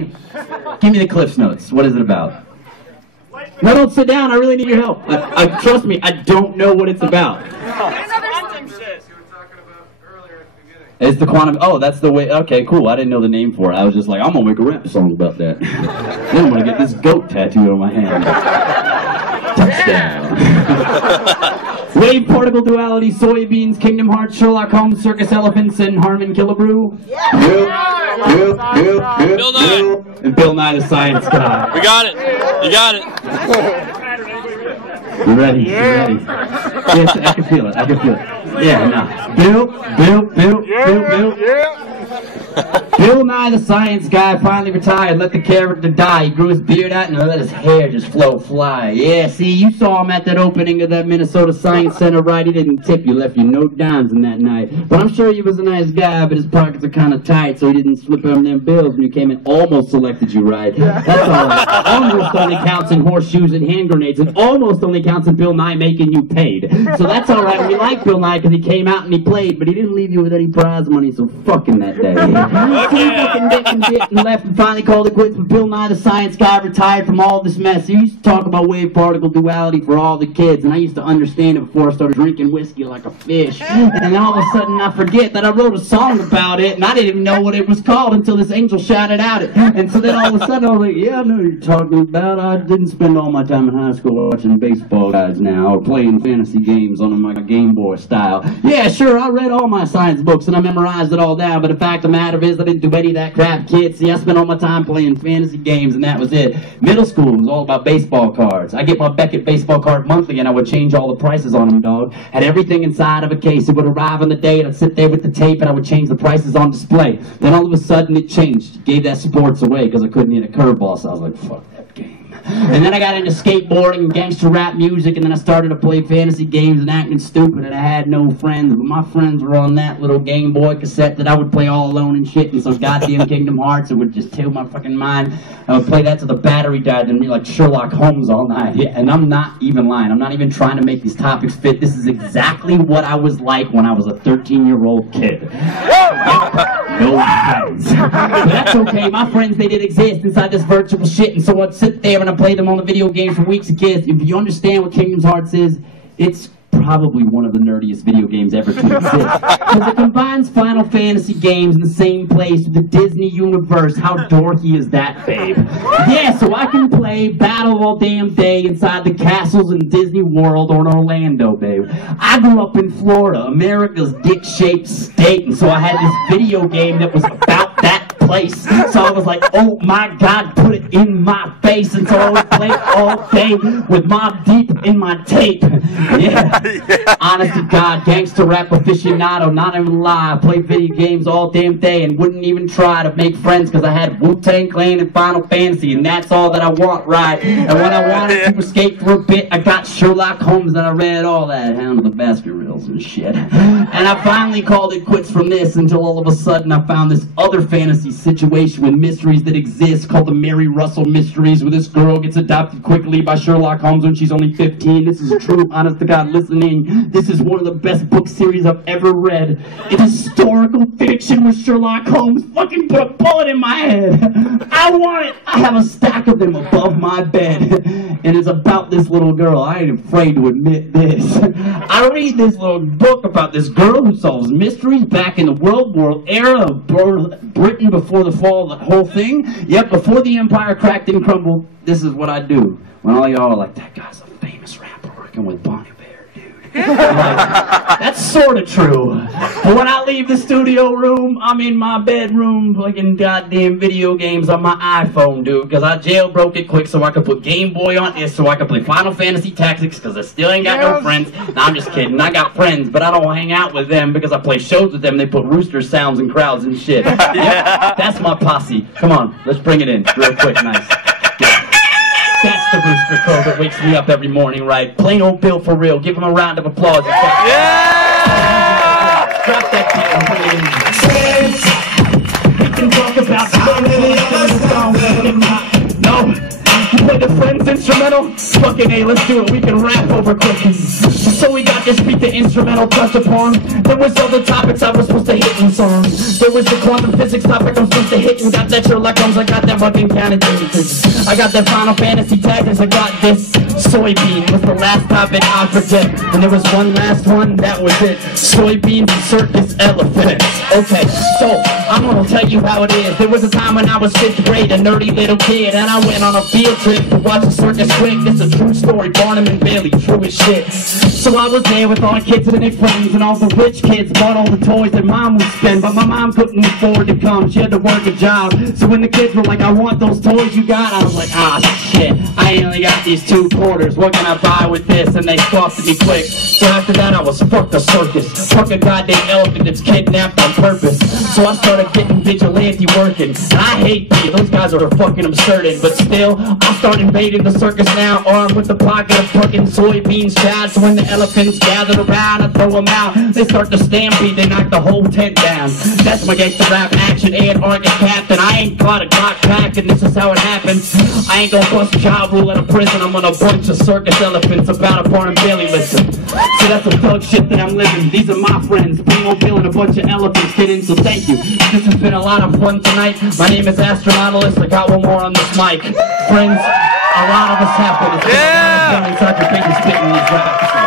Give me the Cliff's Notes. What is it about? No, don't sit down. I really need your help. Trust me, I don't know what it's about. It's the quantum. Oh, that's the way. Okay, cool. I didn't know the name for it. I was just like, I'm gonna make a rap song about that. Then I'm gonna get this goat tattooed on my hand. Touchdown. Wave particle duality, soybeans, Kingdom Hearts, Sherlock Holmes, circus elephants, and Harmon Killebrew. Bill Nye. And Bill Nye the Science Guy. We got it. You got it. You ready? You ready? Yes, I can feel it. I can feel it. Yeah, no. Bill. Bill Nye the Science Guy finally retired, let the character die. He grew his beard out and let his hair just fly. Yeah, see, you saw him at that opening of that Minnesota Science Center, right? He didn't tip you, left you no dimes in that night. But I'm sure he was a nice guy, but his pockets are kind of tight, so he didn't slip on them bills when you came in. Almost selected you right. That's all right. Almost only counts in horseshoes and hand grenades, and almost only counts in Bill Nye making you paid. So that's all right. We like Bill Nye because he came out and he played, but he didn't leave you with any prize money, so fucking that day. So he fucking dipped and left and finally called it quits, but Bill Nye the Science Guy retired from all this mess. He used to talk about wave particle duality for all the kids, and I used to understand it before I started drinking whiskey like a fish. And then all of a sudden I forget that I wrote a song about it, and I didn't even know what it was called until this angel shouted out it. And so then all of a sudden I was like, yeah, I know what you're talking about. I didn't spend all my time in high school watching baseball guys now, or playing fantasy games on my Game Boy style. Yeah, sure, I read all my science books and I memorized it all down, but the fact of the matter is I didn't do any of that crap, kid. See, I spent all my time playing fantasy games and that was it. Middle school was all about baseball cards. I get my Beckett baseball card monthly and I would change all the prices on them, dog. Had everything inside of a case. It would arrive on the day and I'd sit there with the tape and I would change the prices on display. Then all of a sudden it changed. Gave that sports away because I couldn't hit a curveball, so I was like, fuck that game. And then I got into skateboarding and gangster rap music, and then I started to play fantasy games and acting stupid, and I had no friends, but my friends were on that little Game Boy cassette that I would play all alone and shit, and some goddamn Kingdom Hearts. It would just tilt my fucking mind. I would play that till the battery died and be like Sherlock Holmes all night. Yeah, and I'm not even lying. I'm not even trying to make these topics fit. This is exactly what I was like when I was a 13-year-old kid. No friends. But that's okay. My friends, they did exist inside this virtual shit, and so I'd sit there and I'd play them on the video game for weeks and kids. If you understand what Kingdom Hearts is, it's probably one of the nerdiest video games ever to exist. Because it combines Final Fantasy games in the same place with the Disney universe. How dorky is that, babe? Yeah, so I can play Battle all damn day inside the castles in Disney World or in Orlando, babe. I grew up in Florida, America's dick-shaped state, and so I had this video game that was about that place. So I was like, oh my God, put it in my face. And so I would play all day with Mobb Deep in my tape. Yeah. Honest to God, gangster rap aficionado, not even lie. I played video games all damn day and wouldn't even try to make friends because I had Wu-Tang Clan and Final Fantasy, and that's all that I want, right? And when I wanted to escape for a bit, I got Sherlock Holmes and I read all that, Hound of the Baskervilles and shit. And I finally called it quits from this until all of a sudden I found this other fantasy situation with mysteries that exist called the Mary Russell Mysteries, where this girl gets adopted quickly by Sherlock Holmes when she's only 15. This is true, honest to God, listening. This is one of the best book series I've ever read. It's historical fiction with Sherlock Holmes. Fucking put a bullet in my head. I want it. I have a stack of them above my bed. And it's about this little girl. I ain't afraid to admit this. I read this little book about this girl who solves mysteries back in the World War era of Britain before the fall of the whole thing. Yep, before the empire cracked and crumbled. This is what I do. When all y'all are like, that guy's a famous rapper working with Bonnie. Like, that's sort of true. But when I leave the studio room, I'm in my bedroom playing goddamn video games on my iPhone, dude, because I jailbroke it quick so I could put Game Boy on it so I could play Final Fantasy Tactics because I still ain't got no friends. No, I'm just kidding. I got friends, but I don't hang out with them because I play shows with them. They put rooster sounds in crowds and shit. Yep, that's my posse. Come on, let's bring it in real quick. Nice. That's the rooster crow that wakes me up every morning, right? Plain old Bill for real. Give him a round of applause. Yeah! Drop that beat and bring it in. We can talk about no, you play the Friends instrumental? Fucking A, let's do it. We can rap over quickies. So we got this beat, the instrumental touched upon. There was other topics I was supposed to hit in the song. There was the quantum physics topic I'm supposed to hit, and got that Sherlock Holmes. I got that fucking counted physics. I got that Final Fantasy Tactics. I got this soybean was the last topic I forget. And there was one last one, that was it. Soybeans and circus elephants. Okay, so I'm gonna tell you how it is. There was a time when I was 5th grade, a nerdy little kid, and I went on a field trip to watch a circus quick. This is a true story, Barnum and Bailey, true as shit. So I was there with all the kids and their friends, and all the rich kids bought all the toys that mom would spend. But my mom couldn't afford to come, she had to work a job. So when the kids were like, I want those toys you got, I was like, ah shit, I only got these 2 quarters, what can I buy with this? And they scoffed at me quick. So after that I was, fuck the circus, fuck a goddamn elephant that's kidnapped on purpose. So I started getting vigilante working, and I hate these, those guys are fucking absurd. But still, I'll start invading the circus now, armed with the pocket of fucking soybeans child. So when the elephants gathered around, I throw them out. They start to stampede, they knock the whole tent down. That's my gangsta rap action and Argus captain. I ain't caught a Glock pack, and this is how it happens. I ain't gonna bust child rule at a prison. I'm on a bunch of circus elephants about a Barnum Bailey listen. So that's the thug shit that I'm living. These are my friends, Primo Bill and a bunch of elephants kidding. So thank you. This has been a lot of fun tonight. My name is Astronautalis. I got one more on this mic. Friends, a lot of us have been. It's been a lot of fun inside your baby spitting these raps.